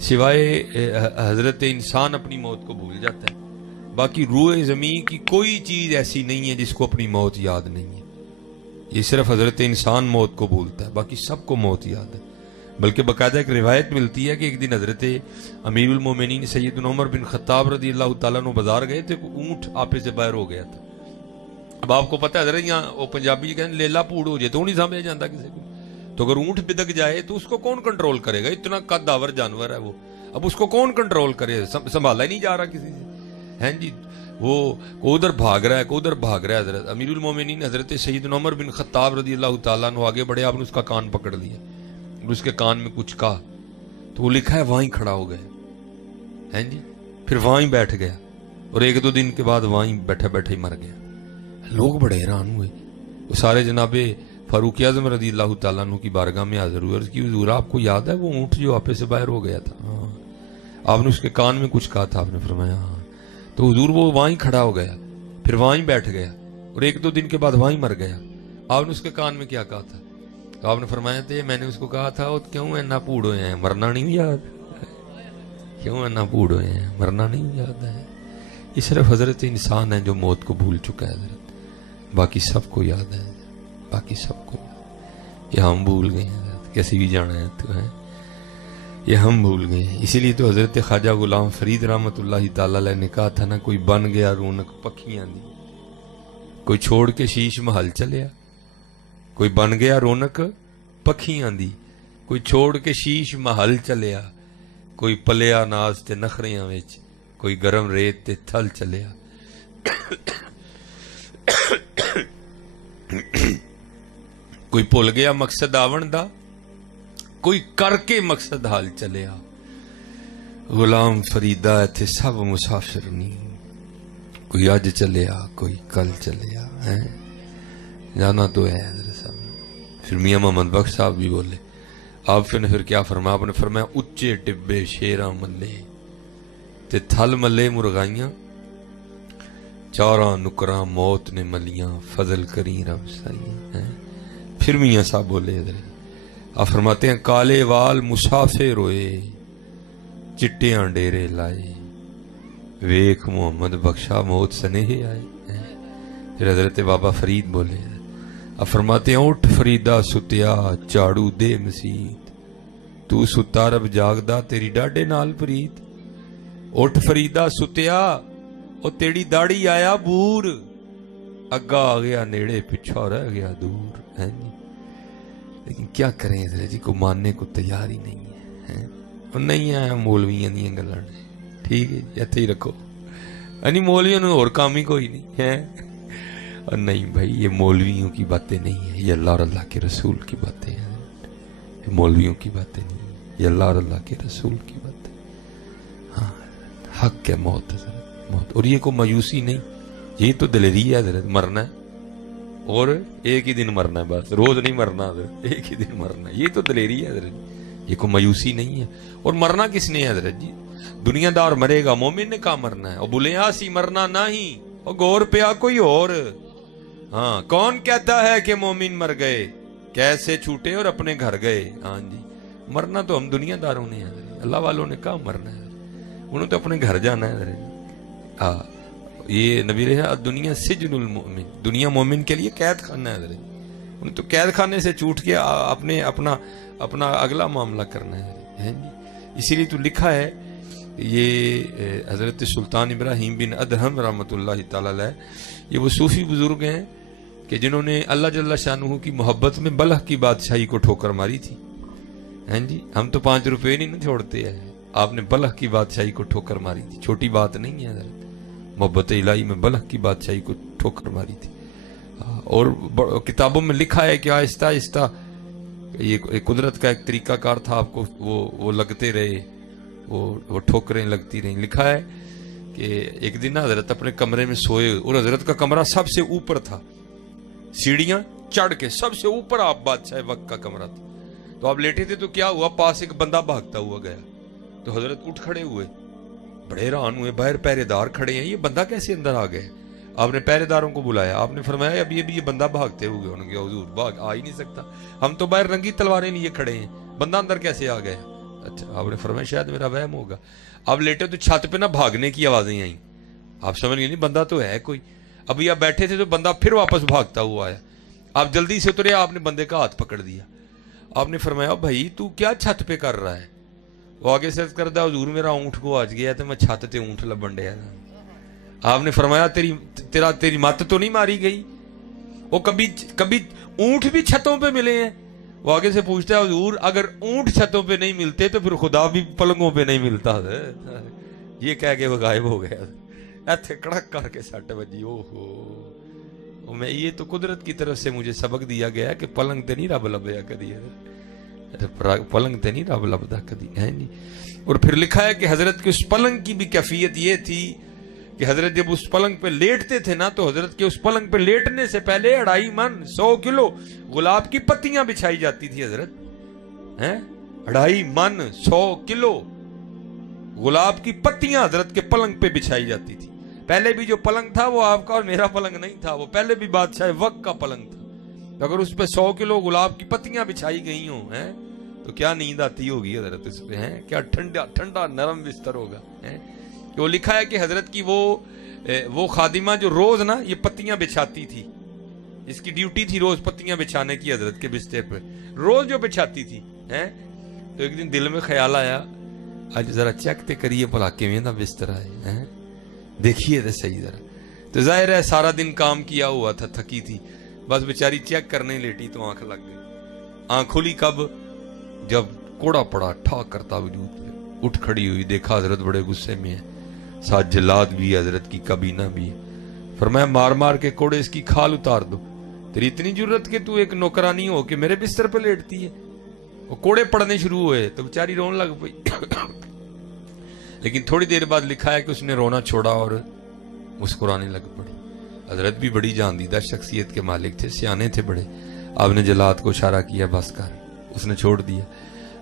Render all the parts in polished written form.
سوائے حضرت انسان اپنی موت کو بھول جاتا ہے. باقی روئے زمین کی کوئی چیز ایسی نہیں ہے جس کو اپنی موت یاد نہیں ہے. یہ صرف حضرت انسان موت کو بھولتا ہے، باقی سب کو موت یاد ہے. بلکہ باقاعدہ ایک روایت ملتی ہے کہ ایک دن حضرت امیر المومنین سیدنا عمر بن خطاب رضی اللہ تعالیٰ عنہ بازار گئے تھے، اونٹ آپے سے باہر ہو گیا تھا. اب آپ کو پتہ ہے حضرت یہاں وہ پنجابی کہتے ہیں لیلا پھوڑ ہو جائے تو نہیں سمجھ جاتا کسی کو. تو اگر اونٹ بدک جائے تو اس کو کون کنٹرول کرے گا؟ اتنا قد آور جانور ہے وہ، اب اس کو کون کنٹرول کرے؟ سنبھالا ہی نہیں جا رہا کسی سے، ہیں جی. وہ ادھر بھاگ رہا ہے ادھر بھاگ رہا ہے. حضرت امیر المومنین حضرت سیدنا عمر بن خطاب رضی اللہ تعالیٰ عنہ آگے بڑھے، آپ نے اس کا کان پکڑ لیا اور اس کے کان میں کچھ کہا تو وہ لکھا ہے وہیں کھڑا ہو گیا، ہیں جی. پھر وہیں بیٹھ گیا اور ایک دو دن کے بعد وہیں بیٹھے بیٹھے ہی مر گیا. لوگ بڑے حیران ہوئے. وہ سارے جناب فاروق اعظم رضی اللہ تعالیٰ عنہ کی بارگاہ میں حاضر ہوئے. عرض کی حضور آپ کو یاد ہے وہ اونٹ جو آپے سے باہر ہو گیا تھا؟ ہاں. آپ نے اس کے کان میں کچھ کہا تھا؟ آپ نے فرمایا ہاں. تو حضور وہ وہیں کھڑا ہو گیا، پھر وہیں بیٹھ گیا اور ایک دو دن کے بعد وہیں مر گیا. آپ نے اس کے کان میں کیا کہا تھا؟ تو آپ نے فرمایا تھے میں نے اس کو کہا تھا کیوں اینا پوڑ ہوئے ہیں، مرنا نہیں یاد؟ کیوں اینا پوڑ ہوئے ہیں، مرنا نہیں یاد ہے؟ یہ صرف حضرت انسان ہے جو موت کو بھول چکا ہے حضرت، باقی سب کو یاد ہے، باقی سب کو. یہ ہم بھول گئے ہیں حضرت، کیسے بھی جانا ہے تو ہے، یہ ہم بھول گئے ہیں. اسی لیے تو حضرت خواجہ غلام فرید رحمۃ اللہ تعالی علیہ نے کہا تھا نا، کوئی بن گیا رونق پکھیاں دی، کوئی چھوڑ کے شیش محل چلیا. کوئی بن گیا رونق پکھیاں دی، کوئی چھوڑ کے شیش محل چلیا. کوئی پلیا ناز تے نخریاں وچ، کوئی گرم ریت تے تھل چلیا. کوئی بھول گیا مقصد آون دا، کوئی کر کے مقصد حال چلیا. غلام فریدہ ایتھے سب مسافر نہیں، کوئی اج چلیا کوئی کل چلیا. جانا تو ہے حضرت صاحب. پھر میاں محمد بخش صاحب بھی بولے. آپ نے پھر کیا فرمایا؟ آپ نے فرمایا اچے ٹبے شیراں ملے تے تھل ملے مرغائیاں، چاراں نکراں موت نے ملیاں، فضل کری رب سائیاں. پھر میاں صاحب بولے حضرت، آپ فرماتے ہیں کالے وال مسافر ہوئے، چٹیاں ڈیرے لائے، ویکھ محمد بخشا موت سنیہ آئے. پھر حضرت بابا فرید بولے، آپ فرماتے ہیں اٹھ فریدہ ستیا چاڑو دے مسیت، تو ستا رب جاگدا تیری ڈاڈے نال پریت. اٹھ فریدہ ستیا او تیری داڑھی آیا بور، اگا آ گیا نیڑے پچھا رہ گیا دور. ہے جی. لیکن کیا کریں حضرت جی، کو ماننے کو تیار ہی نہیں ہے. اور نہیں آیا مولویاں دیاں گلاں، ٹھیک ہے جی ایتھے ہی رکھو. یعنی مولویوں نے اور کام ہی کوئی نہیں ہے. اور نہیں بھائی، یہ مولویوں کی باتیں نہیں ہیں، یہ اللہ اور اللہ کے رسول کی باتیں ہیں. یہ مولویوں کی باتیں نہیں ہیں، یہ اللہ اور اللہ کے رسول کی باتیں. ہاں حق ہے موت حضرت، موت. اور یہ کوئی مایوسی نہیں، یہ تو دلیری ہے حضرت. مرنا ہے اور ایک ہی دن مرنا ہے، بس روز نہیں مرنا حضرت، ایک ہی دن مرنا ہے. یہ تو دلیری ہے حضرت، یہ کوئی مایوسی نہیں ہے. اور مرنا کس نے ہے حضرت جی؟ دنیا دار مرے گا، مومن نے کہاں مرنا ہے؟ اور بلیا سی مرنا نہیں، اور گور پیا کوئی اور. ہاں کون کہتا ہے کہ مومن مر گئے، کیسے چھوٹے اور اپنے گھر گئے. ہاں جی مرنا تو ہم دنیا داروں نے ہے، اللہ والوں نے کہاں مرنا ہے؟ انہوں تو اپنے گھر جانا ہے. ہاں یہ نبی رہا دنیا سجن المؤمن، دنیا مومن کے لیے قید خانہ ہے حضرت. انہیں تو قید خانے سے چھوٹ کے اپنے اپنا اگلا معاملہ کرنا ہے. اسی لیے تو لکھا ہے یہ حضرت سلطان ابراہیم بن ادہم رحمۃ اللہ تعالی علیہ، یہ وہ صوفی بزرگ ہیں کہ جنہوں نے اللہ جل شانہ کی محبت میں بلخ کی بادشاہی کو ٹھوکر ماری تھی. ہیں جی ہم تو 5 روپے نہیں چھوڑتے ہیں، آپ نے بلخ کی بادشاہی کو ٹھوکر ماری تھی. چھوٹی بات نہیں ہے حضرت، محبت الہی میں بلخ کی بادشاہی کو ٹھوکر ماری تھی. اور کتابوں میں لکھا ہے کہ آہستہ آہستہ یہ قدرت کا ایک طریقہ کار تھا، آپ کو وہ لگتے رہے، وہ ٹھوکریں لگتی رہیں. لکھا ہے کہ ایک دن حضرت اپنے کمرے میں سوئے اور حضرت کا کمرہ سب سے اوپر تھا، سیڑھیاں چڑھ کے سب سے اوپر آپ بادشاہ وقت کا کمرہ تھا. تو آپ لیٹے تھے تو کیا ہوا، پاس ایک بندہ بھاگتا ہوا گیا. تو حضرت اٹھ کھڑے ہوئے، بڑے حیران ہوئے، باہر پہرے دار کھڑے ہیں، یہ بندہ کیسے اندر آ گئے؟ آپ نے پہرے داروں کو بلایا، آپ نے فرمایا ابھی یہ بندہ بھاگتے ہوئے انہوں نے کہا حضور بھاگ آ ہی نہیں سکتا، ہم تو باہر رنگی تلواریں لیے کھڑے ہیں، بندہ اندر کیسے آ گیا؟ اچھا آپ نے فرمایا شاید میرا وہم ہوگا. آپ لیٹے تو چھت پہ نہ بھاگنے کی آوازیں آئیں. آپ سمجھ گئے نہیں بندہ تو ہے کوئی. ابھی آپ بیٹھے تھے تو بندہ پھر واپس بھاگتا ہوا آیا. آپ جلدی سے اترے, آپ نے بندے کا ہاتھ پکڑ دیا. آپ نے فرمایا بھائی تو کیا چھت پہ کر رہا ہے؟ وہ آگے سے کردہ حضور میرا اونٹ کو آج گیا تو میں چھت تے اونٹ لبن ڈیا. آپ نے فرمایا تیری مت تو نہیں ماری گئی؟ وہ کبھی اونٹ بھی چھتوں پہ ملے ہیں. وہ آگے سے پوچھتا ہے حضور اگر اونٹ چھتوں پہ نہیں ملتے تو پھر خدا بھی پلنگوں پہ نہیں ملتا. یہ کہہ کے وہ غائب ہو گیا. ایتھے کڑک کر کے سٹ بجی. اوہو میں یہ تو قدرت کی طرف سے مجھے سبق دیا گیا کہ پلنگ تے نہیں رب لبیا کدی, پلنگ تے نہیں رب لبدا کدی ہے نہیں. اور پھر لکھا ہے کہ حضرت کی اس پلنگ کی بھی کیفیت یہ تھی کہ حضرت جب اس پلنگ پہ لیٹتے تھے نا تو حضرت کے اس پلنگ پہ لیٹنے سے پہلے 2.5 من 100 کلو گلاب کی پتیاں بچھائی جاتی تھی حضرت. 2.5 من 100 کلو گلاب کی پتیاں حضرت کے پلنگ پہ بچھائی جاتی تھی. پہلے بھی جو پلنگ تھا وہ آپ کا اور میرا پلنگ نہیں تھا, وہ پہلے بھی بادشاہ وقت کا پلنگ تھا. اگر اس پہ 100 کلو گلاب کی پتیاں بچھائی گئی ہوں تو کیا نیند آتی ہوگی حضرت اس پہ, کیا ٹھنڈا نرم بستر ہوگا. وہ لکھا ہے کہ حضرت کی وہ خادمہ جو روز نا یہ پتیاں بچھاتی تھی, اس کی ڈیوٹی تھی روز پتیاں بچھانے کی حضرت کے بستر پہ, روز جو بچھاتی تھی. تو ایک دن دل میں خیال آیا آج ذرا چیک تے کریے بھلا کیویں دا بستر ہے, دیکھیے تو صحیح ذرا. تو ظاہر ہے سارا دن کام کیا ہوا تھا, تھکی تھی, بس بیچاری چیک کرنے لیٹی تو آنکھ لگ گئی. آنکھ کھلی کب؟ جب کوڑا پڑا ٹھاک کرتا وجود پہ, اٹھ کھڑی ہوئی, دیکھا حضرت بڑے غصے میں ہے, ساتھ جلاد بھی حضرت کی کابینہ بھی. فرمایا مار مار کے کوڑے اس کی کھال اتار دو, تیری اتنی جرت کہ تو ایک نوکرانی ہو کے میرے بستر پہ لیٹتی ہے. وہ کوڑے پڑنے شروع ہوئے تو بیچاری رون لگ پئی. لیکن تھوڑی دیر بعد لکھا ہے کہ اس نے رونا چھوڑا اور مسکرانے لگ پڑی. حضرت بھی بڑی جاندیدہ شخصیت کے مالک تھے, سیانے تھے بڑے. آپ نے جلاد کو اشارہ کیا بس کر, اس نے چھوڑ دیا.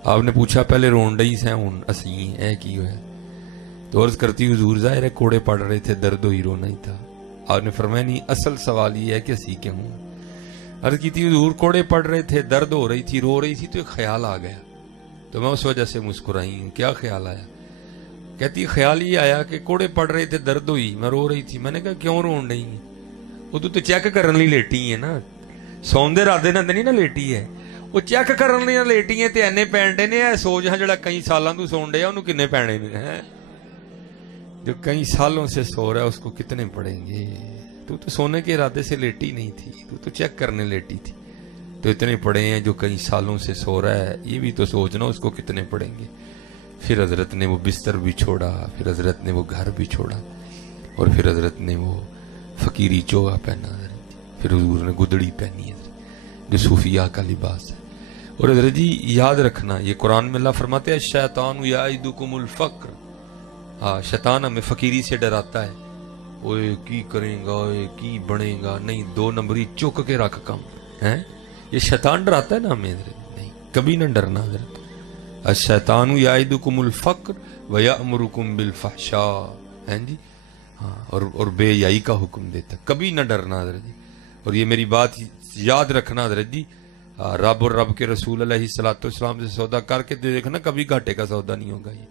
آپ نے پوچھا پہلے رون ڈئی سے ہوں اسی ہے کی ہویا؟ تو عرض کرتی حضور ظاہر ہے کوڑے پڑ رہے تھے, درد ہوئی رونا ہی تھا. آپ نے فرمایا نہیں اصل سوال یہ ہے کہ اسی کے ہوں. عرض کی تھی حضور کوڑے پڑ رہے تھے, درد ہو رہی تھی, رو رہی تھی, تو ایک خیال آ گیا تو میں اس وجہ سے مسکرائی ہوں. کیا خیال آیا؟ کہتی خیال یہ آیا کہ کوڑے پڑ رہے تھے, درد ہوئی, میں رو رہی تھی. میں نے کہا کیوں رون رہی ہیں؟ وہ تو چیک کرنے لی لیٹی ہے نا, سوندے رادے نہ نہیں نا لیٹی ہے, وہ چیک کرنے لیٹی ہیں. تے اینے پینڈے نے سوچ ہاں جڑا کئی سالاں تو سون ڈیا انہوں کنے پینے نے, جو کئی سالوں سے سو رہا ہے اس کو کتنے پڑیں گے؟ تو سونے کے ارادے سے لیٹی نہیں تھی, تو چیک کرنے لیٹی تھی. تو اتنے پڑے ہیں جو کئی سالوں سے سو رہا ہے, یہ بھی تو سوچنا اس کو کتنے پڑیں گے. پھر حضرت نے وہ بستر بھی چھوڑا, پھر حضرت نے وہ گھر بھی چھوڑا, اور پھر حضرت نے وہ فقیری چوغا پہنا, پھر حضور نے گدڑی پہنی حضرت جو صوفیاء کا لباس ہے. اور حضرت جی یاد رکھنا یہ قرآن میں اللہ فرماتے ہیں الشیطان یعدکم الفقر, شیطان ہمیں فقیری سے ڈراتا ہے. اوے کی کریں گا, اوے کی بنے گا, نہیں 2 نمبری چک کے رکھ کم ہے. یہ شیطان ڈراتا ہے نا ہمیں حضرت, نہیں کبھی نہ ڈرنا حضرت. الشیطان یعدکم الفقر ویأمرکم بالفحشاء, ہیں جی اور بے حیائی کا حکم دیتا, کبھی نہ ڈرنا حضرت جی. اور یہ میری بات یاد رکھنا حضرت جی, رب اور رب کے رسول علیہ الصلوۃ والسلام سے سودا کر کے دیکھنا کبھی گھاٹے کا سودا نہیں ہوگا یہ.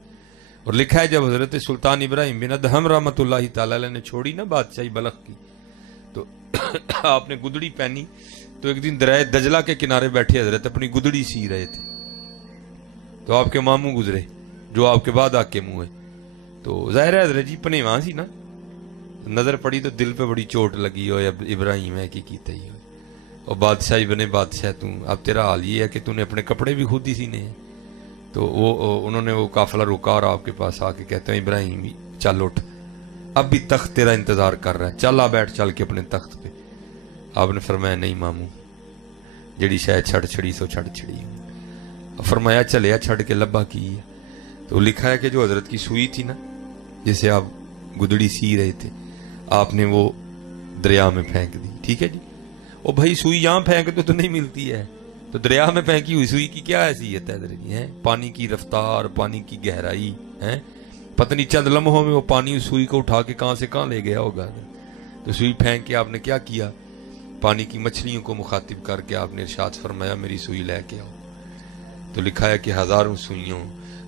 اور لکھا ہے جب حضرت سلطان ابراہیم بن ادہم رحمۃ اللہ تعالی علیہ نے چھوڑی نا بادشاہی بلخ کی, تو آپ نے گدڑی پہنی. تو ایک دن دریائے دجلہ کے کنارے بیٹھے حضرت اپنی گدڑی سی رہے تھے, تو آپ کے ماموں گزرے جو آپ کے بعد حاکم ہوئے. تو ظاہر ہے حضرت جی پنیواں سی نا, نظر پڑی تو دل پہ بڑی چوٹ لگی ہو, ابراہیم ہے کی کیتا ہی ہو, اور بادشاہی بنے بادشاہ تو اب تیرا حال یہ ہے کہ تو نے اپنے کپڑے بھی خود ہی سینے ہیں. تو انہوں نے وہ قافلہ روکا اور آپ کے پاس آ کے کہتے ہیں ابراہیم چل اٹھ, اب بھی تخت تیرا انتظار کر رہا ہے, چل آ بیٹھ چل کے اپنے تخت پہ. آپ نے فرمایا نہیں ماموں, جڑی شاید چھڑ چھڑی سو چھڑ چھڑی. فرمایا چلیا چھڑ کے لبا کی. تو لکھا ہے کہ جو حضرت کی سوئی تھی نا جسے آپ گدڑی سی رہے تھے, آپ نے وہ دریا میں پھینک دی. ٹھیک ہے جی, او بھائی سوئی یہاں پھینک تو نہیں ملتی ہے, تو دریا میں پھینکی ہوئی سوئی کی کیا حیثیت ہے حضرت جی؟ پانی کی رفتار, پانی کی گہرائی ہے, پتہ نہیں چند لمحوں میں وہ پانی اس سوئی کو اٹھا کے کہاں سے کہاں لے گیا ہوگا. تو سوئی پھینک کے آپ نے کیا کیا, پانی کی مچھلیوں کو مخاطب کر کے آپ نے ارشاد فرمایا میری سوئی لے کے آؤ. تو لکھا ہے کہ ہزاروں سوئیوں,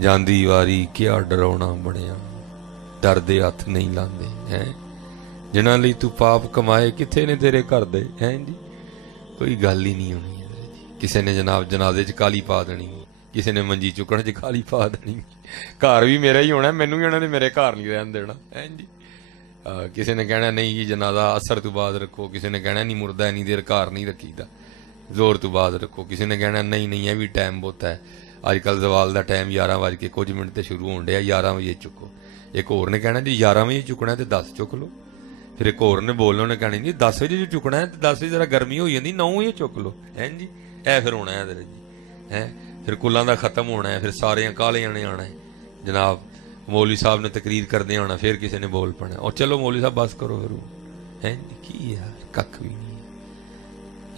ਜਾਂਦੀ ਵਾਰੀ ਕਿਆ ਡਰਾਉਣਾ ਬਣਿਆ, ਡਰਦੇ ਹੱਥ ਨਹੀਂ ਲਾਂਦੇ ਹੈ। ਜਿਨ੍ਹਾਂ ਲਈ ਤੂੰ ਪਾਪ ਕਮਾਏ ਕਿੱਥੇ ਨੇ ਤੇਰੇ ਘਰ ਦੇ ਹੈ ਜੀ? ਕੋਈ ਗੱਲ ਹੀ ਨਹੀਂ ਹੋਣੀ। ਕਿਸੇ ਨੇ ਜਨਾਬ ਜਨਾਜ਼ੇ 'ਚ ਕਾਲੀ ਪਾ ਦੇਣੀ, ਕਿਸੇ ਨੇ ਮੰਜੀ ਚੁੱਕਣ 'ਚ ਕਾਲੀ ਪਾ ਦੇਣੀ। ਘਰ ਵੀ ਮੇਰਾ ਹੀ ਹੋਣਾ, ਮੈਨੂੰ ਵੀ ਉਹਨਾਂ ਨੇ ਮੇਰੇ ਘਰ ਨਹੀਂ ਰਹਿਣ ਦੇਣਾ ਹੈ ਜੀ। ਕਿਸੇ ਨੇ ਕਹਿਣਾ ਨਹੀਂ ਜੀ ਜਨਾਜ਼ਾ ਅਸਰ ਤੋਂ ਬਾਅਦ ਰੱਖੋ, ਕਿਸੇ ਨੇ ਕਹਿਣਾ ਨਹੀਂ ਮੁਰਦਾ ਇੰਨੀ ਦੇਰ ਘਰ ਨਹੀਂ ਰੱਖੀਦਾ, ਜ਼ੋਰ ਤੋਂ ਬਾਅਦ ਰੱਖੋ। ਕਿਸੇ ਨੇ ਕਹਿਣਾ ਨਹੀਂ ਨਹੀਂ ਇਹ ਵੀ ਟਾਈਮ ਬਹੁਤ ਹੈ, ਅੱਜ ਕੱਲ ਜ਼ਵਾਲ ਦਾ ਟਾਈਮ 11 ਵੱਜ ਕੇ ਕੁਝ ਮਿੰਟ ਤੇ ਸ਼ੁਰੂ ਹੋਣ ਡਿਆ, 11 ਵਜੇ ਚੁੱਕੋ। ਇੱਕ ਹੋਰ ਨੇ ਕਹਿਣਾ ਜੀ 11 ਵਜੇ ਚੁੱਕਣਾ ਤੇ 10 ਚੁੱਕ ਲਓ। ਫਿਰ ਇੱਕ ਹੋਰ ਨੇ ਬੋਲਣਾ, ਉਹਨੇ ਕਹਿਣੀ ਜੀ 10 ਵਜੇ ਜੋ ਚੁੱਕਣਾ ਤੇ 10 ਵਜੇ ਜ਼ਰਾ ਗਰਮੀ ਹੋ ਜਾਂਦੀ 9 ਵਜੇ ਚੁੱਕ ਲਓ ਹੈ ਜੀ। ਇਹ ਫਿਰ ਹੋਣਾ ਹੈ ਜੀ ਹੈ। ਫਿਰ ਕੁੱਲਾਂ ਦਾ ਖਤਮ ਹੋਣਾ ਹੈ, ਫਿਰ ਸਾਰਿਆਂ ਕਾਲਿਆਂ ਨੇ ਆਉਣਾ ਹੈ ਜਨਾਬ। ਮੌਲਵੀ ਸਾਹਿਬ ਨੇ ਤਕਰੀਰ ਕਰਦੇ ਆਉਣਾ, ਫਿਰ ਕਿਸੇ ਨੇ ਬੋਲ ਪਣਾ ਔਰ ਚਲੋ ਮੌਲਵੀ ਸਾਹਿਬ ਬਸ ਕਰੋ ਫਿਰ ਹੈ ਕੀ ਯਾਰ ਕੱਖ ਵੀ ਨਹੀਂ।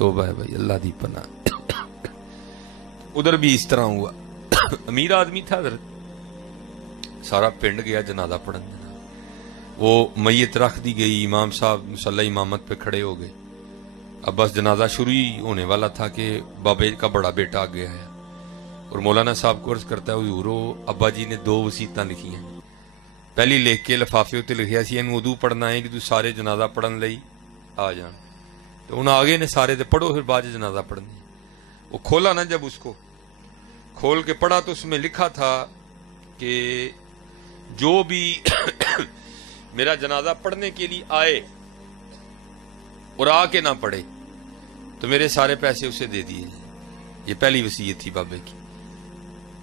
توبہ ہے بھائی, اللہ دی پناہ. ادھر بھی اس طرح ہوا. امیر آدمی تھا حضرت, سارا پنڈ گیا جنازہ پڑھن. وہ میت رکھ دی گئی, امام صاحب مصلی امامت پہ کھڑے ہو گئے. اب بس جنازہ شروع ہی ہونے والا تھا کہ بابے کا بڑا بیٹا آ گیا ہے, اور مولانا صاحب کو عرض کرتا ہے حضور ابا جی نے 2 وصیتاں لکھی ہیں. پہلی لکھ کے لفافے اتنے لکھیا سی اینو ادو پڑھنا ہے کہ سارے جنازہ پڑھن لئی آ جان. تو انہوں آگے نے سارے تے پڑھو پھر بعد جنازہ پڑھنے. وہ کھولا نا, جب اس کو کھول کے پڑھا تو اس میں لکھا تھا کہ جو بھی میرا جنازہ پڑھنے کے لیے آئے اور آ کے نہ پڑھے تو میرے سارے پیسے اسے دے دیے. یہ پہلی وصیت تھی بابے کی.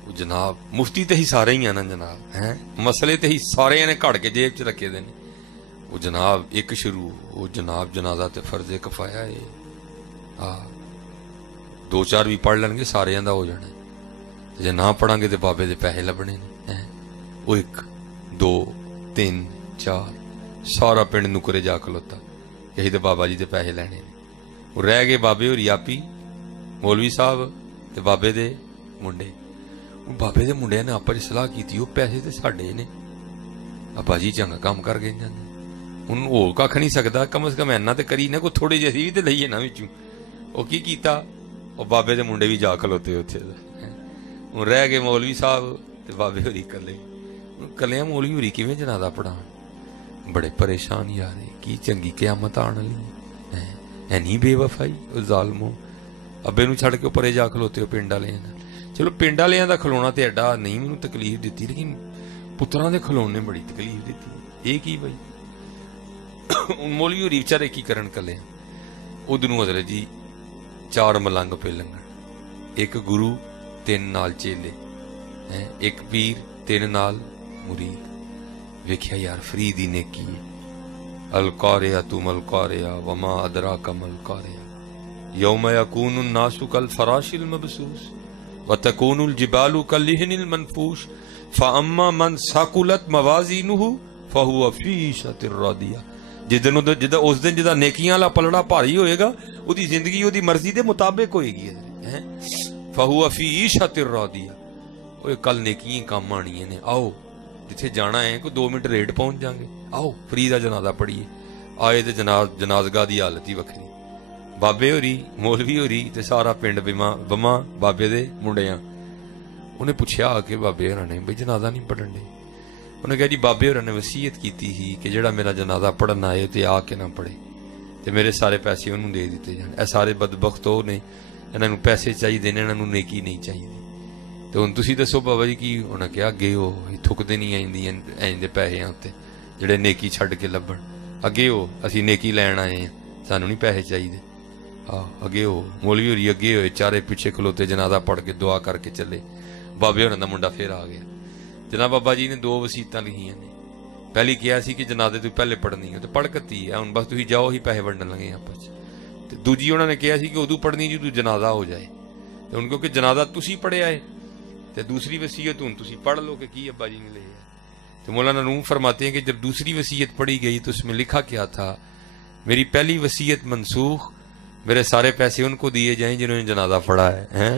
وہ جناب مفتی تے ہی سارے ہی ہیں نا جناب, ہیں مسئلے تے ہی سارے نے کھڑ کے جیب چ رکھے دے. وہ جناب ایک شروع, وہ جناب جنازہ تے فرض کفایا ہے. 2-4 بھی پڑھ لیں گے سارے دا ہو جانا. جے نہ پڑھیں گے تو بابے دے پیسے لبنے نے. وہ 1 2 3 4 سارا پنڈ نکرے جا کھلوتا, یہی تو بابا جی دے پیسے لینے. وہ رہ گئے بابے اور یاپی مولوی صاحب تے بابے دے منڈے. بابے دے منڈے نے آپس سلاح کی تھی, وہ پیسے تے ساڈے نے, ابا جی چنگا کام کر گئے جانے. ہن ہو کھ نہیں سکدا, کم از کم اینا تے کری نہ, کوئی تھوڑے جہے بھی تے لئیے نا وچوں. وہ کی کیتا, وہ بابے دے منڈے بھی جا کھلوتے اوتھے. ہن رہ گئے مولوی صاحب تے بابے ہوری کلے. کلیاں مولوی ہوری کیویں جنازہ پڑھان, بڑے پریشان یار, کی چنگی قیامت آن والی ہے. اینی بے وفائی او ظالمو, ابے نو چھڑ کے پرے جا کھلوتے ہو پنڈ والے. چلو پنڈ والے دا کھلونا تے ایڈا نہیں مینوں تکلیف دیتی, لیکن پتراں دے کھلون نے بڑی تکلیف دیتی. یہ کی بھائی مولوی ہوری بیچارے کی کرن کلے. ادھروں حضرت جی 4 ملنگ پہ لنگن, 1 گرو 3 نال چیلے, 1 پیر 3 نال مرید. ویکھیا یار فرید ہی نیکی ہے. القاریہ ملقاریہ وما ادراک ملقاریہ یوم یکون الناس کالفراش المبثوث وتکون الجبال کالعہن المنفوش فاما من ثقلت موازینہ فہو فی عیشۃ راضیہ. اس دن جدا نیکیاں والا پلڑا بھاری ہوئے گا, وہی زندگی وہی مرضی دے مطابق ہوئے گی. فہو فی عیشۃ راضیہ. وہ کل نیکیاں کام آنی نے. آؤ جتھے جانا ہے کوئی 2 منٹ ریٹ پہنچ جائیں گے. آؤ فری دا جنازہ پڑھیے. آئے تے جنازگاہ دی حالت ہی وکھری. بابے ہوری مولوی ہوری تے سارا پنڈ بما بابے دے منڈیاں. انہیں پوچھا آ کے بابے ہوراں نے, بھئی جنازہ نہیں پڑھن دے. انہیں کہا جی بابے ہوراں نے وصیت کیتی ہی کہ جڑا میرا جنازہ پڑھن آئے تے آ کے نہ پڑھے تے میرے سارے پیسے انہوں دے دیتے جان. اے سارے بدبخت ہو نے, انہاں نوں پیسے چاہیے نے, انہاں نوں نیکی نہیں چاہیے. تو ہن تسی دسو بابا جی کی. انہاں کہا اگے ہو تھکدے نہیں آئندی این دے پیسے تے جڑے نیکی چھڈ کے لبن. اگے ہو اسی نیکی لین آئے ہیں, سانوں نہیں پیسے چاہیے. اگے ہو مولوی ہوری اگے ہوئے, چارے پیچھے کھلوتے جنازہ پڑھ کے دعا کر کے چلے. بابے ہوراں دا منڈا پھر آ گیا. جناب بابا جی نے 2 وصیتاں لکھیاں نے. پہلی کیا سی کہ جنازے تو پہلے پڑھنی ہے, تو پڑھ کتی ہے ہن بس تسی جاؤ ہی پیسے ونڈن لگے آپس وچ. تے دوجی انہاں نے کیا سی کہ ادو پڑھنی جی تو جنازہ ہو جائے. تے ان کیونکہ جنازہ تسی پڑھیا ہے تے دوسری وصیت ہن تسی پڑھ لو کہ کی ابا جی نے لکھا. تو مولانا روم فرماتے ہیں کہ جب دوسری وصیت پڑھی گئی تو اس میں لکھا کیا تھا, میری پہلی وصیت منسوخ, میرے سارے پیسے ان کو دیے جائیں جنہوں نے جنازہ پڑھا ہے.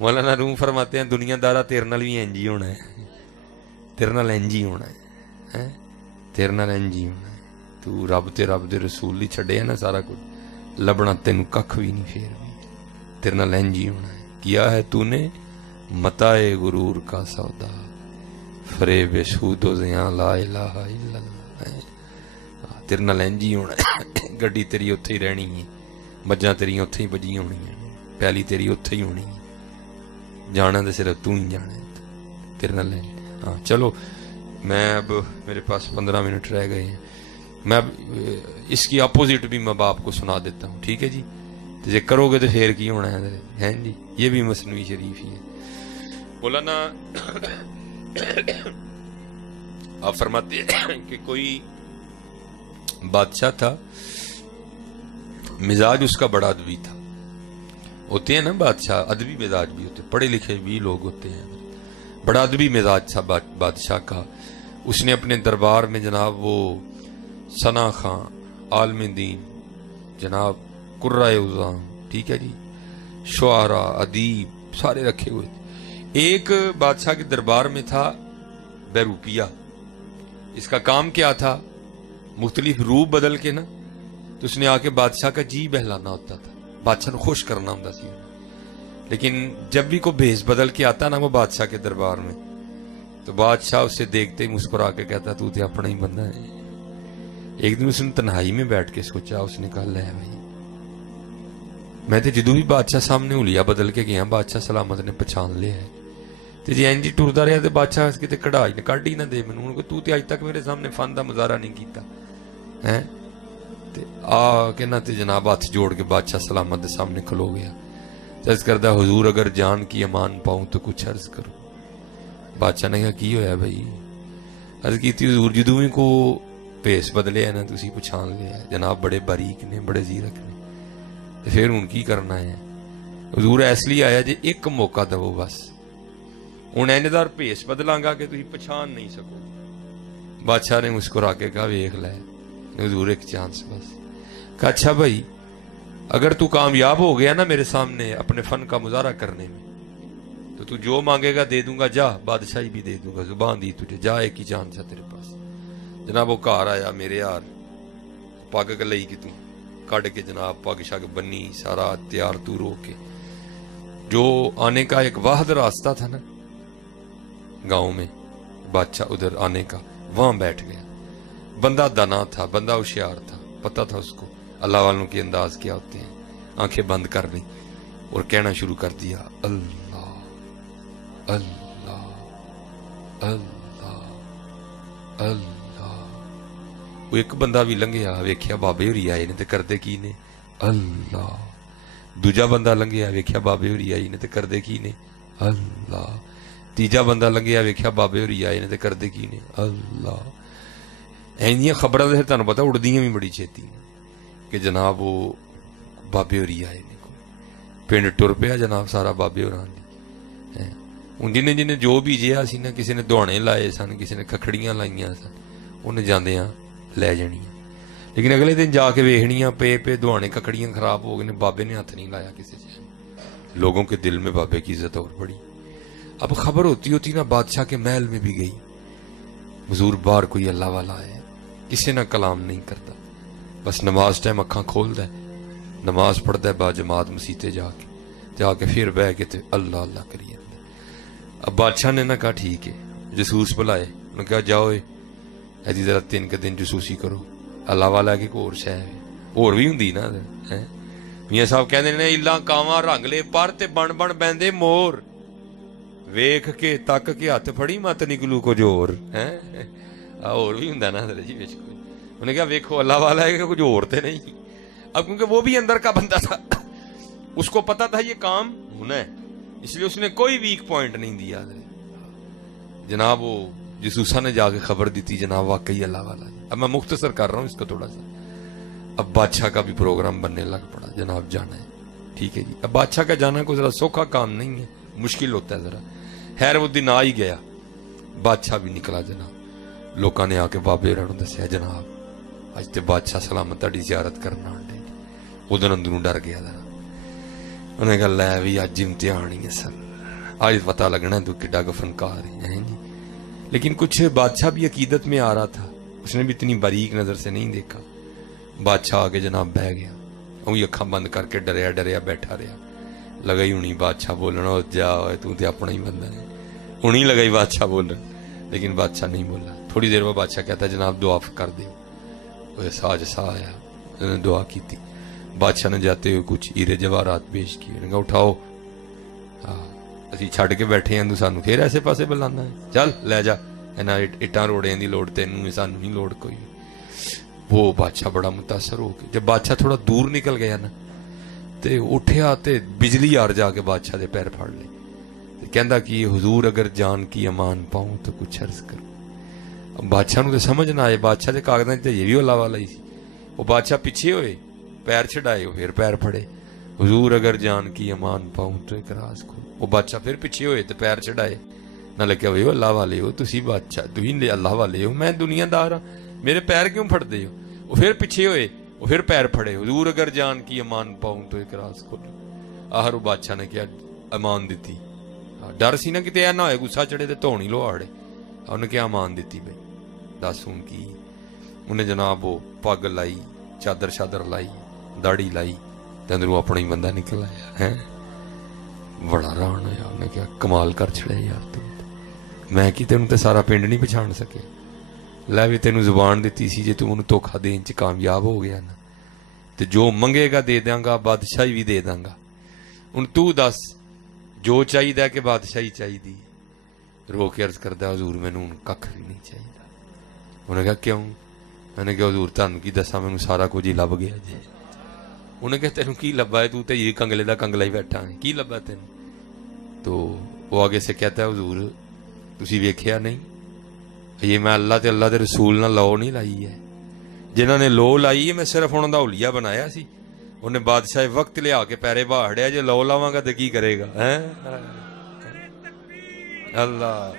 مولانا روم فرماتے ہیں دنیا دارا تیرے نال بھی انج ہی ہونا ہے, تیرے نال انج ہی ہونا ہے, تیرے نال انج ہی ہونا ہے. تو رب تے رب دے رسول ہی چھڈے ہے نا, سارا کچھ لبنا تینوں ککھ بھی نہیں, پھر بھی تیرے نال انج ہی ہونا ہے. کیا ہے تو نے متاع غرور کا سودا, فریب سود و زیاں لا الہ الا اللہ. تیرے نال انج ہی ہونا ہے. گڈی تیری اوتھے ہی رہنی ہے, مجھاں تیری اوتھے ہی بجیاں ہونی ہیں, پہلی تیری اوتھے ہی ہونی ہے, جانا تو صرف تو ہی جانا ہے تیرے نال. ہاں چلو میں اب میرے پاس 15 منٹ رہ گئے ہیں, میں اب اس کی اپوزٹ بھی میں باپ کو سنا دیتا ہوں, ٹھیک ہے جی. جے کرو گے تو پھر کی ہونا ہے جی, یہ بھی مثنوی شریف ہی ہے. مولانا آپ فرماتے ہیں کہ کوئی بادشاہ تھا, مزاج اس کا بڑا ادبی تھا. ہوتے ہیں نا بادشاہ ادبی مزاج بھی ہوتے, پڑھے لکھے بھی لوگ ہوتے ہیں. بڑا ادبی مزاج تھا بادشاہ کا. اس نے اپنے دربار میں جناب وہ ثنا خان عالم دین جناب قرائے عظام، ٹھیک ہے جی، شعراء، ادیب سارے رکھے ہوئے تھے۔ ایک بادشاہ کے دربار میں تھا بیروپیہ، اس کا کام کیا تھا، مختلف روپ بدل کے نا تو اس نے آ کے بادشاہ کا جی بہلانا ہوتا تھا، بادشاہ کو خوش کرنا ہوتا سی، لیکن جب بھی کوئی بھیس بدل کے آتا نا وہ بادشاہ کے دربار میں تو بادشاہ اسے دیکھتے ہی مسکرا کے کہتا تو تے اپنا ہی بندہ ہے۔ ایک دن اس نے تنہائی میں بیٹھ کے سوچا، اس نے کہا لے بھائی میں تے جدوں بھی بادشاہ سامنے ہولیا بدل کے گیا بادشاہ سلامت نے پہچان لیا ہے تے جی اینجی ٹردا رہا تے بادشاہ اس کتے کڑھائی نے کڈ ہی نہ دے مینوں، کہ تو تے اج تک میرے سامنے فن دا مظاہرہ نہیں کیتا ہے تے آ کے نہ تے جناب ہاتھ جوڑ کے بادشاہ سلامت دے سامنے کھلو گیا، عرض کردہ حضور اگر جان کی امان پاؤں تو کچھ عرض کرو۔ بادشاہ نے کہا کی ہویا بھائی؟ عرض کیتی حضور جدوں بھی کو بھیس بدلے ہے نا تسی پہچان لیا ہے، جناب بڑے باریک نے، بڑے زیرک نے، تے پھر ہن کی کرنا ہے؟ حضور اس لیے آیا جی ایک موقع دو بس، ہن اینجدار بھیس بدلاں گا کہ تسی پہچان نہیں سکو۔ بادشاہ نے مسکرا کے کہا ویکھ لے حضور ایک چانس بس۔ کہا اچھا بھائی اگر تو کامیاب ہو گیا نا میرے سامنے اپنے فن کا مظاہرہ کرنے میں تو جو مانگے گا دے دوں گا، جا بادشاہی بھی دے دوں گا، زبان دی تجھے، جا ایک ہی چانس ہے تیرے پاس۔ جناب وہ گھر آیا، میرے یار پگ لئی کہ کڈ کے جناب پگ شگ بنی، سارا تیار تو رو کے جو آنے کا ایک واحد راستہ تھا نا گاؤں میں بادشاہ ادھر آنے کا، وہاں بیٹھ گیا۔ بندہ دانا تھا، بندہ ہوشیار تھا، پتہ تھا اس کو اللہ والوں کے انداز کیا ہوتے ہیں۔ آنکھیں بند کر لی اور کہنا شروع کر دیا اللہ اللہ اللہ اللہ۔ وہ ایک بندہ بھی لنگیا، ویکھیا بابے ہوری آئے نے تے کردے کی نے اللہ۔ دوجا بندہ لنگیا، ویکھیا بابے ہوری آئی نے تے کردے کی نے اللہ۔ تیجا بندہ لنگیا، ویکھیا بابے ہوری آئے نے تے کردے کی نے اللہ۔ اینجیاں خبراں تے تانوں پتہ اڑدیاں بھی بڑی چھیتی کہ جناب وہ بابے ہوری آئے نے، پنڈ ٹر پیا جناب سارا بابے ہوراں دی۔ ہن جنہیں جنہیں جو بھی جیا سی نا، کسی نے دوہانے لائے سن، کسی نے کھکھڑیاں لائیاں سن، انہیں جاندیاں لے جانیاں، لیکن اگلے دن جا کے ویکھنیاں پے دوہانے ککڑیاں خراب ہو گئے نے، بابے نے ہاتھ نہیں لایا کسی سے۔ لوگوں کے دل میں بابے کی عزت اور بڑی۔ اب خبر ہوتی ہوتی نا بادشاہ کے محل میں بھی گئی، حضور باہر کوئی اللہ والا ہے، کسی نہ کلام نہیں کرتا، بس نماز ٹائم اکھاں کھولدا ہے، نماز پڑھتا ہے با جماعت مسیتے جا کے پھر بہ کے تے اللہ اللہ کری جاندا۔ اب بادشاہ نے نہ کہا ٹھیک ہے، جسوس بلائے، انہوں نے کہا جاؤ ایسی ذرا 3 دن جسوسی کرو، اللہ والا کی اور شے ہے اور بھی ہوندی نا۔ میاں صاحب کہندے نے الا کاواں رنگ لے پر تے بن بن بیندے مور، ویکھ کے تک کے ہاتھ پھڑی مت نکلو کچھ اور ہے، اور بھی ہوندا نا جی وچ کوئی۔ انہوں نے کہا ویکھو اللہ والا ہے کہ کچھ اور تے نہیں۔ اب کیونکہ وہ بھی اندر کا بندہ تھا، اس کو پتا تھا یہ کام ہونا ہے، اس لیے اس نے کوئی ویک پوائنٹ نہیں دیا۔ جناب وہ جسوسا نے جا کے خبر دیتی جناب واقعی اللہ والا ہے۔ اب میں مختصر کر رہا ہوں اس کو تھوڑا سا۔ اب بادشاہ کا بھی پروگرام بننے لگ پڑا، جناب جانا ہے، ٹھیک ہے جی۔ اب بادشاہ کا جانا کوئی ذرا سوکھا کام نہیں ہے، مشکل ہوتا ہے ذرا۔ خیر وہ دن آ ہی گیا، بادشاہ بھی نکلا جناب۔ لوکاں نے آ کے بابے ہوراں نوں دسیا جناب اج تے بادشاہ سلامت تہاڈی زیارت کرنا آنڈے۔ ادھر اندروں ڈر گیا ذرا، انہوں نے کہا لے بھی اج امتحان ہی ہے سر، آج پتہ لگنا ہے تو کڈا کا فنکار ہے جی۔ لیکن کچھ بادشاہ بھی عقیدت میں آ رہا تھا، اس نے بھی اتنی باریک نظر سے نہیں دیکھا۔ بادشاہ آگے جناب بہ گیا، وہی اکھاں بند کر کے ڈریا ڈریا بیٹھا رہا۔ لگا ہی ہونی بادشاہ بولنا جا تو تے اپنا ہی بندہ ہے، ہونی لگا ہی بادشاہ بولنا، لیکن بادشاہ نہیں بولا۔ تھوڑی دیر بعد بادشاہ کہتا جناب دعا کر دے۔ وہ ساج سا آیا، انہوں نے دعا کی تھی۔ بادشاہ نے جاتے ہوئے کچھ ہیرے جواہرات پیش کیے، انہوں نے کہا اٹھاؤ، اسی چھڈ کے بیٹھے ہیں تو سانو پھر ایسے پاسے بلانا ہے، چل لے جا، اٹاں روڑیاں دی لوڑ تینوں، سانو نہیں لوڑ کوئی۔ وہ بادشاہ بڑا متاثر ہو کے، جب بادشاہ تھوڑا دور نکل گیا نا تے اٹھیا تے بجلی آر جا کے بادشاہ دے پیر پھڑ لے تے کہندا کہ حضور اگر جان کی امان پاؤں تو کچھ عرض کرو۔ بادشاہ نو تے سمجھ نہ آئے، بادشاہ دے کاغذاں تے یہ بھی اللہ والا ہی سی۔ وہ بادشاہ پیچھے ہوئے، پیر چھڑائے، وہ پھر پیر پھڑے، حضور اگر جان کی امان پاؤں تو ایک راز کھول۔ وہ بادشاہ پھر پیچھے ہوئے تے پیر چڑھائے، نہ لگیا ہوئے اللہ والے ہو تسی، بادشاہ تھی اللہ والے ہو، میں دنیا دار ہاں، میرے پیر کیوں پھڑ دے ہو؟ وہ پھر پیچھے ہوئے، وہ پھر پیر پھڑے, حضور اگر جان کی امان پاؤں تو ایک راز کھولو. آخر وہ بادشاہ نے کیا امان دیتی. ڈر سی نا کتے ایسا نہ ہوئے گسا چڑھے تو دھونی لوہاڑے. انہیں کیا امان دیتی بھائی, دس ہوں کی. انہیں جناب وہ پگ لائی, چادر شادر لائی, داڑھی لائی, تے اندروں اپنا ہی بندہ نکل آیا ہے. بڑا ران ہویا, انہیں کیا کمال کر چھڑے یار تم. میں کی تینوں تے سارا پنڈ نہیں پچھان سکے. لے بھی تینوں زبان دیتی سی, جے تم انہوں دھوکھا دین چ کامیاب ہو گیا نا تے جو منگے گا دے دیاں گا, بادشاہی بھی دے داں گا. ہن تو دس جو چاہیے کہ بادشاہی چاہیے. رو کے عرض کردہ حضور مینوں ککھ بھی نہیں چاہیے. انہیں کہا کیوں؟ میں نے کہا حضور تانوں کی دساں مینوں سارا کچھ ہی لب گیا جی. انہیں کہا تینوں کی لبا ہے, تو تے یہ کنگلے دا کنگلا ہی بیٹھا ہے, کی لبا تینوں؟ تو وہ آگے سے کہتا ہے حضور تسی ویکھیا نہیں, یہ میں اللہ تے اللہ دے رسول نہ لو نہیں لائی ہے. جنہاں نے لو لائی ہے میں صرف انہاں دا اولیاء بنایا سی. انہیں بادشاہ وقت لیا کے پیرے باہڑیا, جے لو لاواں گا تے کی کرے گا؟ اللہ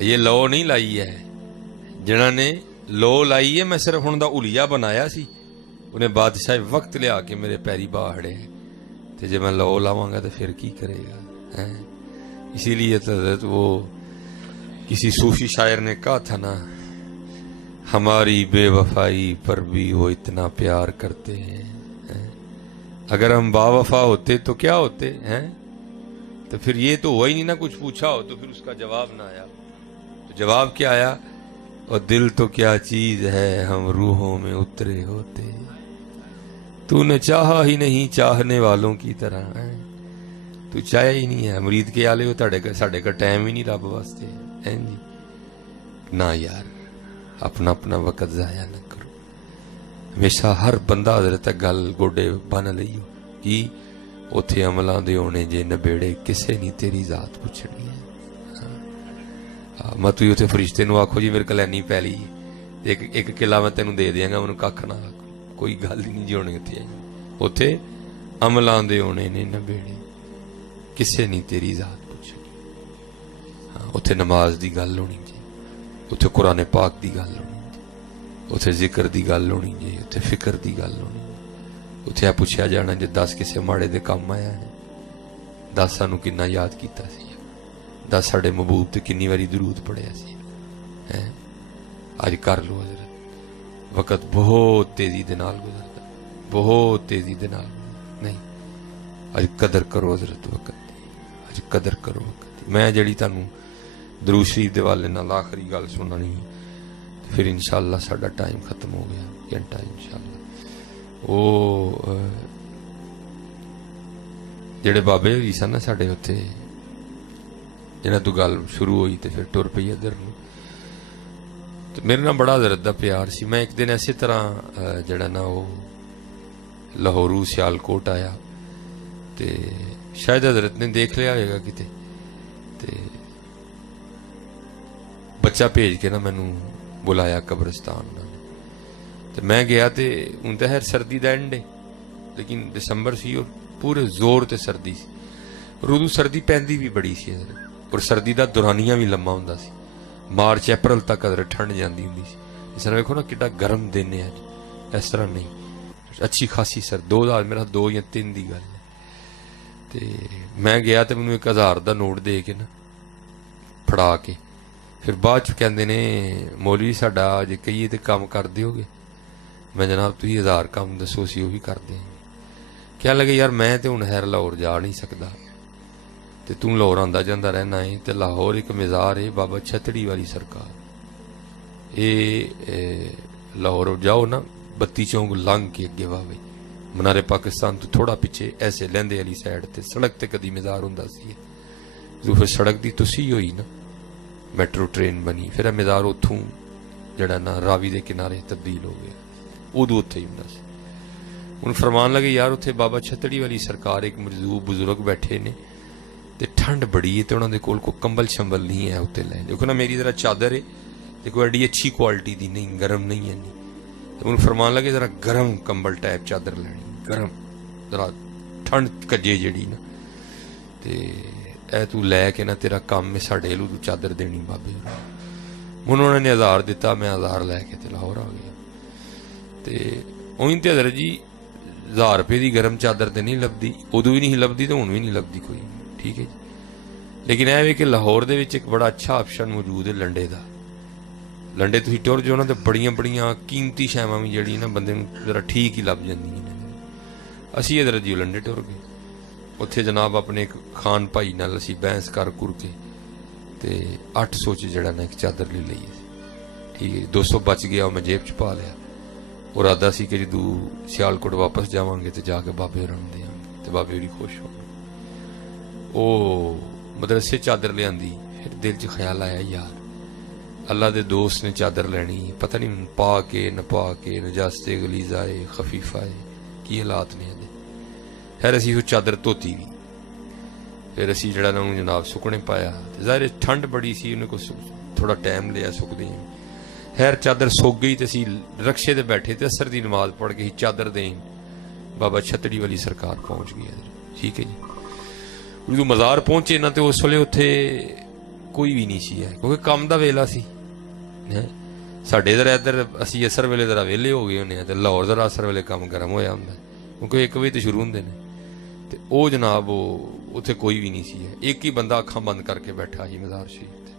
یہ لو نہیں لائی ہے. جنہاں نے لو لائی ہے میں صرف انہاں دا اولیاء بنایا سی. انہیں بادشاہ وقت لیا کے میرے پیری باہڑے, تے جے میں لو لاواں گا تو پھر کی کرے گا؟ اسی لیے تو وہ کسی صوفی شاعر نے کہا تھا نا, ہماری بے وفائی پر بھی وہ اتنا پیار کرتے ہیں. اگر ہم با وفا ہوتے تو کیا ہوتے ہیں؟ تو پھر یہ تو ہوا ہی نہیں نا, کچھ پوچھا ہو تو پھر اس کا جواب نہ آیا. تو جواب کیا آیا؟ اور دل تو کیا چیز ہے ہم روحوں میں اترے ہوتے, تو نے چاہا ہی نہیں چاہنے والوں کی طرح. تو چاہیا ہی نہیں ہے, مرید کے آلے ہو ساڑھے کا ٹائم ہی نہیں رب واسطے جی. نہ یار, اپنا اپنا وقت ضائع نہ کرو. ہمیشہ ہر بندہ حضرت گل گوڈے بن لئیو کی اوتھے عملاں دے ہونے جے نبیڑے کسے نہیں تیری ذات پوچھنی ہے. میں تو اوتھے فرشتے نو آکھو جی میرے کول اینی پیلی ایک قلعہ میں تینوں دے دیاں گا, انہوں ککھ نہ آکھو, کوئی گل ہی نہیں جی ہونے اتنے. اوتھے عملاں دے ہونے نے نبیڑے کسے نہیں تیری ذات پوچھنی. اوتھے نماز دی گل ہونی جی, اوتھے قرآن پاک دی گل ہونی جی, اوتھے ذکر دی گل ہونی جی, اوتھے فکر دی گل ہونی جی. اوتھے پوچھیا جانا جے 10 کسے ماڑے دے کام آیا ہے, 10 سانوں کنا یاد کیتا سی, 10 ساڑے محبوب تے کنی واری درود پڑھیا سی. آج کر لو حضرت, وقت بہت تیزی دے نال گزرتا, بہت تیزی دے نال نہیں. آج قدر کرو حضرت وقت دی, آج قدر کرو وقت دی. میں جڑی تانوں درود شریف دے والے نال آخری گل سنانی, پھر انشاءاللہ ساڈا ٹائم ختم ہو گیا, گھنٹہ انشاءاللہ. وہ جڑے بابے ہوئی سن نا ساڈے اتنے, جنہاں تو گل شروع ہوئی تے پھر ٹر پئی ادھر نو, تو میرے نال بڑا حضرت دا پیار سی. میں ایک دن ایسے طرح جڑا نا وہ لاہورو سیالکوٹ آیا, تے شاید حضرت نے دیکھ لیا ہوئے گا کتے, تے بچہ بھیج کے نا مینوں بلایا قبرستان. تے میں گیا تے انتہر سردی دا اینڈ ہے, لیکن دسمبر سی اور پورے زور تے سردی سی. اردو سردی پیندی بھی بڑی سی حضرت, اور سردی دا دورانیہ بھی لمبا ہوندا سی. مارچ اپریل تک حضرت ٹھنڈ جاندی ہوندی سی. اس طرح ویکھو نا کڈا گرم دن ہے, اس طرح نہیں, اچھی خاصی سر 2000 میرا 2 یا 3 دی گل ہے. تے میں گیا تے مینوں 1000 دا نوٹ دے کے نا پھڑا کے, پھر بعد چ کہندے نے مولوی ساڈا جے کہیے تے کام کر دیو گے. میں جناب تسی 1000 کام دسو سی وہ بھی کر دیں. کیا لگے یار میں تے ہن خیر لاہور جا نہیں سکدا, تے توں لاہور آندا جاندا رہنا ہے, تے لاہور ایک مزار ہے بابا چھتڑی والی سرکار. لاہور جاؤ نا 32 چونک لنگ کے اگے واہ بھائی, منارے پاکستان تو تھوڑا پیچھے ایسے لہندے والی سائڈ تے سڑک تے کدی مزار ہوندا سی. جو پھر سڑک دی تسی ہوئی نا, میٹرو ٹرین بنی, پھر مزار اتھوں جڑا نا راوی دے کنارے تبدیل ہو گیا, ادو اتھے ہی ہوندا سی. ہن فرمان لگے یار اتھے بابا چھتڑی والی سرکار ایک مجذوب بزرگ بیٹھے نے, تے ٹھنڈ بڑی ہے, تے انہاں دے کول کوئی کمبل شمبل نہیں ہے اتنے لے. دیکھو نا میری ذرا چادر ہے تے کوئی ایڈی اچھی کوالٹی دی نہیں, گرم نہیں ہے نہیں. ہن فرمان لگے ذرا گرم کمبل ٹائپ چادر لینی, گرم ذرا ٹھنڈ کجے جڑی نا, تے اے تو لے کے نا تیرا کام میں ساڈے لو چادر دینی بابے. انہوں نے 1000 ਦਿੱਤਾ, میں 1000 لے کے تے لاہور آ گیا. تے اوہیں تے حضرت جی 1000 روپے دی گرم چادر تے نہیں لبدی, ادو بھی نہیں لبدی تے ہن بھی نہیں لبدی کوئی. ٹھیک ہے جی. لیکن اے وی کہ لاہور دے وچ ایک بڑا اچھا آپشن موجود ہے لنڈے دا. لنڈے تسی ٹر جو نا تے بڑیاں بڑیاں قیمتی شیواں بھی جڑی نا بندے نوں ذرا ٹھیک ہی لب جاندیاں نے. اسی حضرت جی لنڈے ٹر گئے. اتھے جناب اپنے ایک خان بھائی نال اسی بحث کر کے تے 800 چ جڑا نا ایک چادر لے لئی. ٹھیک ہے. 200 بچ گیا, میں جیب چ پا لیا. اور ارادہ سی کہ جدو سیالکوٹ واپس جاواں گے تے جا کے بابے ہوراں نوں دیاں گے تے بابے ہوری خوش ہون. او مدرسے چادر لے آندی. پھر دل چ خیال آیا یار اللہ دے دوست نے چادر لینی, پتہ نہیں پا کے نہ پا کے نجاست غلیظہ ہے خفیفہ ہے کی حالات نے. خیر اسی وہ چادر دھوتی بھی. پھر اسی جڑا نا جناب سکنے پایا. ظاہر ٹھنڈ بڑی سی, انہیں کو تھوڑا ٹائم لیا سکدے ہیں. خیر چادر سک گئی تے اسی رکشے تے بیٹھے تے اثر دی نماز پڑھ کے ہی چادر دیں بابا چھتڑی والی سرکار پہنچ گئی. ٹھیک ہے جی. جدوں مزار پہنچے نا تے اس ویلے اتھے کوئی بھی نہیں سی ہے, کیونکہ کام دا ویلا سی. ساڈے ادھر اسی اثر ویلے ذرا ویلے ہو گئے ہونے تے لاہور ذرا اثر ویلے کام گرم ہویا ہوندا ہے, کیونکہ 1 بجے تے شروع ہوندے نے. تے او جناب اتھے کوئی بھی نہیں سی ہے. ایک ہی بندہ اکھاں بند کر کے بیٹھا ہی مزار شریف تے,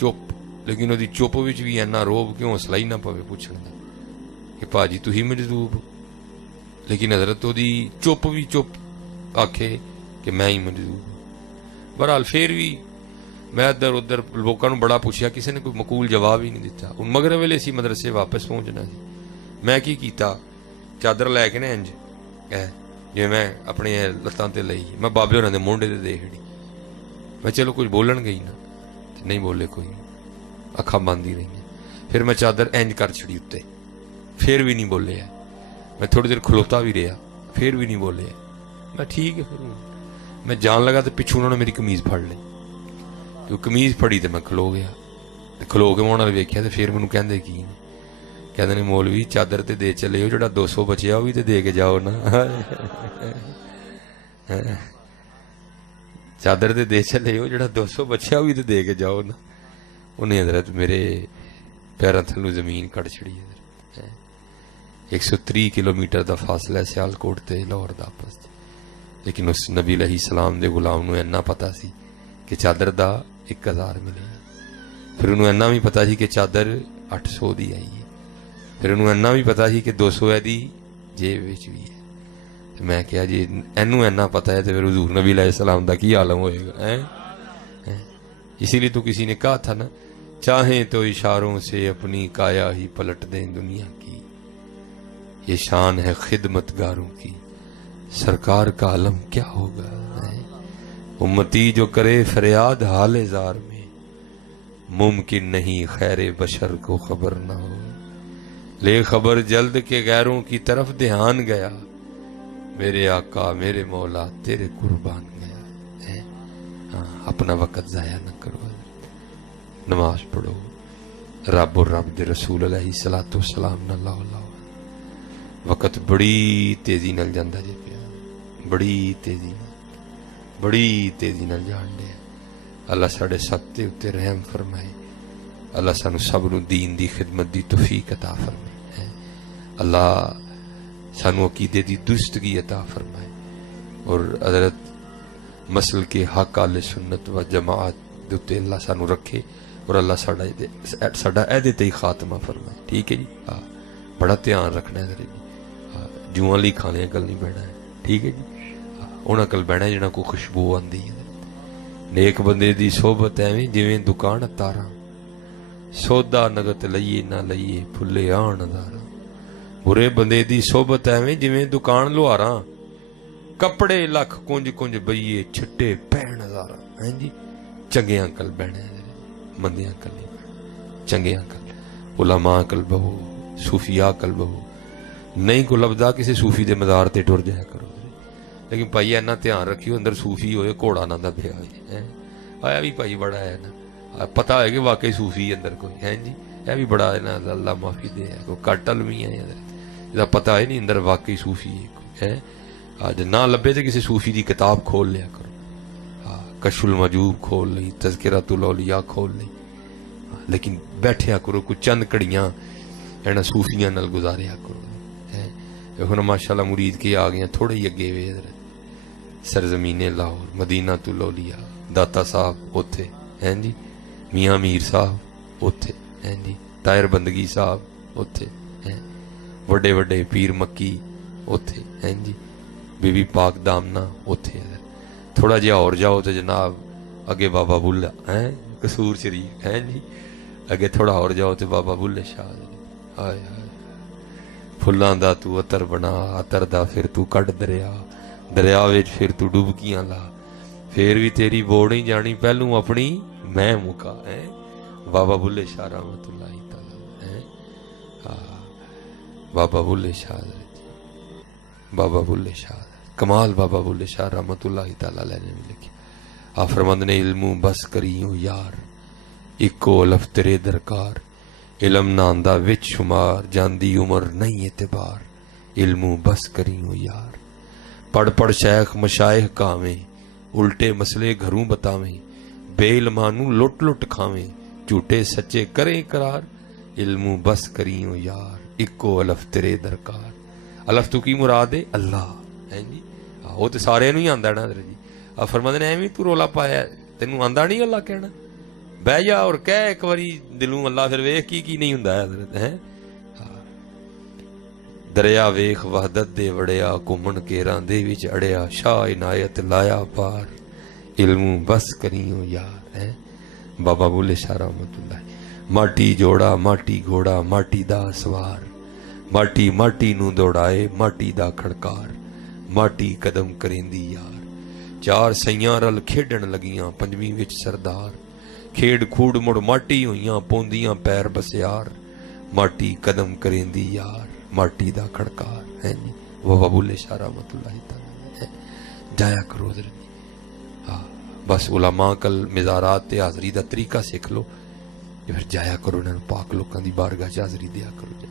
چپ. لیکن وہ چپ وچ بھی اینا روب کہ حوصلہ ہی نہ پوے پوچھن دا کہ پاجی تسی مجذوب. لیکن حضرت وہ چپ بھی چپ آکھے کہ میں ہی مجذوب. بہرحال پھر بھی میں ادھر ادھر لوکاں نوں بڑا پوچھیا, کسی نے کوئی مقبول جواب ہی نہیں دیتا. ہن مغرب ویلے سی مدرسے واپس پہنچنا سی. میں کی کیتا, چادر لے کے نا انج جی میں اپنے لتاں تے لئی, میں بابے ہوراں دے مونڈے تے دے چھڑی. میں چلو کچھ بولن گئی نا, نہیں بولے کوئی, اکھاں بند ہی رہی. پھر میں چادر انج کر چھڑی اتنے, پھر بھی نہیں بولے. میں تھوڑی دیر کھلوتا بھی رہا, پھر بھی نہیں بولے. میں ٹھیک ہے. پھر میں جان لگا تو پچھوں انہوں نے میری قمیض پھڑ لی. جو قمیض پھڑی تو میں کھلو گیا. کھلو کے میں انہوں نے ویکھیا تو پھر مینوں کہندے کی کہندے نے مولوی چادر تے دے چلے ہو, جڑا 200 بچیا وہ بھی تے دے کے جاؤ نا. چادر تے دے چلے ہو, جڑا 200 بچیا وہ بھی تے دے کے جاؤ نا. انہیں حضرت میرے پیراں تھلوں زمین کٹ چھڑی. 130 کلومیٹر دا فاصلہ ہے سیالکوٹ تے لاہور دا آپس. لیکن اس نبی علیہ السلام دے غلام نوں اینا پتا سی کہ چادر دا 1000 ملے. پھر انہوں اینا بھی پتا سی کہ چادر 800 دی آئی ہے. پھر انہوں اینا بھی پتا سی کہ 200 ہے دی جیب وچ بھی ہے. میں کہا جی اینوں اینا پتا ہے تو پھر حضور نبی علیہ السلام دا کی عالم ہوئے گا. اسی لیے تو کسی نے کہا تھا نا, چاہیں تو اشاروں سے اپنی کایا ہی پلٹ دیں دنیا کی, یہ شان ہے خدمت گاروں کی, سرکار کا علم کیا ہوگا. امتی جو کرے فریاد حال زار میں, ممکن نہیں خیر بشر کو خبر نہ ہو. لے خبر جلد کے غیروں کی طرف دھیان گیا, میرے آقا میرے مولا تیرے قربان گیا. اپنا وقت ضائع نہ کرو, نماز پڑھو, رب اور رب دے رسول علیہ الصلوۃ والسلام نہ لاؤ. وقت بڑی تیزی نال جاندا جے پیا, بڑی تیزی نال جان دے. اللہ ساڈے سب تے اتے رحم فرمائے. اللہ سانو سب نو دین دی خدمت دی توفیق عطا فرمائے. اللہ سانو عقیدے دی درستگی عطا فرمائے. اور حضرت مسل کے حق اہل سنت و جماعت دے اتے اللہ سانو رکھے, اور اللہ ساڈا ایدے تے خاتمہ فرمائے. ٹھیک ہے جی. بڑا دھیان رکھنا ہے جی, جوہاں لی کھانے کل نہیں بہنا ہے. ٹھیک ہے جی. انہاں کل بہنا جنہاں کو خوشبو آندی ہے. نیک بندے دی صحبت ایویں جویں دکان تاراں, سودا نگت لئیے نہ لئیے پھلے آن ہزاراں. برے بندے دی صحبت ایویں جویں دکان لوہاراں, کپڑے لکھ کنج کنج بئیے چھٹے پہن ہزاراں. ہیں جی. چنگیاں کل بہنا ہے, مندیاں کل نہیں بہنا. چنگیاں کل علماء کل بہو, صوفیاء کل بہو. نہیں کو لبدا کسی صوفی دے مزار تے ٹر جایا کرو. لیکن بھائی اینا دھیان رکھیو اندر صوفی ہوئے گھوڑا نہ دبیا ہوئے. آیا بھی بھائی بڑا ہے نا, پتہ ہے کہ واقعی صوفی اندر کوئی ہے جی. یہ بھی بڑا ہے نا, اللہ معافی دے, کوئی کٹ المی ہے جہاں پتہ ہے نہیں اندر واقعی صوفی ہے. آج نہ لبے تو کسی صوفی دی کتاب کھول لیا کرو. کشف المجوب کھول لی, تذکرۃ الاولیاء کھول لی, لیکن بیٹھیا کرو کوئی چند کڑیاں اینا صوفیاں نال گزاریا کرو ہے ماشاء اللہ مرید کی آ گیا تھوڑے ہی اگے وے سرزمین لاہور مدینہ تو لولیا داتا صاحب اوتھے ہیں جی میاں میر صاحب اوتھے ہیں جی طاہر بندگی صاحب اوتھے ہیں وڈے وڈے پیر مکی اوتھے ہیں جی بی بی پاک دامنا اوتھے تھوڑا جہا اور جاؤ تو جناب اگے بابا بلہ ہیں قصور شریف ہیں جی اگے تھوڑا اور جاؤ تو بابا بلے شاہ آئے آئے پھلاں دا تو عطر بنا عطر دا پھر تو کٹ دریا دریا وچ پھر تو ڈبکیاں لا پھر بھی تیری بوڑ نہیں جانی پہلوں اپنی میں مکا ہے بابا بلے شاہ رحمت اللہ تعالی ہے بابا بلے شاہ بابا بلے شاہ کمال بابا بلے شاہ رحمت اللہ تعالی علیہ نے لکھا آپ فرمند نے علموں بس کریوں یار اکو لف تیرے درکار علم ناندہ وچ شمار جاندی عمر نہیں اعتبار علموں بس کریوں یار پڑھ پڑھ شیخ مشائخ کاویں الٹے مسئلے گھروں بتاویں بے علمانوں لٹ لٹ کھاویں جھوٹے سچے کریں قرار علموں بس کریوں یار اکو الف تیرے درکار الف تو کی مراد ہے اللہ ہے جی وہ تو سارے نہیں آندا نا حضرت جی آپ فرماتے ہیں ایویں تو رولا پایا تینوں آندا نہیں اللہ کہنا بہ جا اور کہہ ایک باری دلوں اللہ پھر ویکھ کی نہیں ہوندا ہے حضرت ہے دریا ویکھ وحدت دے وڑیا گھومن کیراں دے وچ اڑیا شاہ عنایت لایا پار علموں بس کریوں یار ہے بابا بلے شاہ رحمت اللہ ماٹی جوڑا ماٹی گھوڑا ماٹی دا سوار ماٹی ماٹی نو دوڑائے ماٹی دا کھڑکار ماٹی قدم کریندی یار چار سیاں رل کھیڈن لگیاں پنجویں وچ سردار کھیڈ کھوڑ مڑ ماٹی ہوئیاں پوندیاں پیر بسیار ماٹی قدم کریندی یار ماٹی دا کھڑکار ہے جی بابا بلے شاہ رحمت اللہ تعالی جایا کرو حضرت ہاں بس علماء کل مزارات تے حاضری دا طریقہ سیکھ لو پھر جایا کرو انہاں پاک لوکاں دی بارگاہ حاضری دیا کرو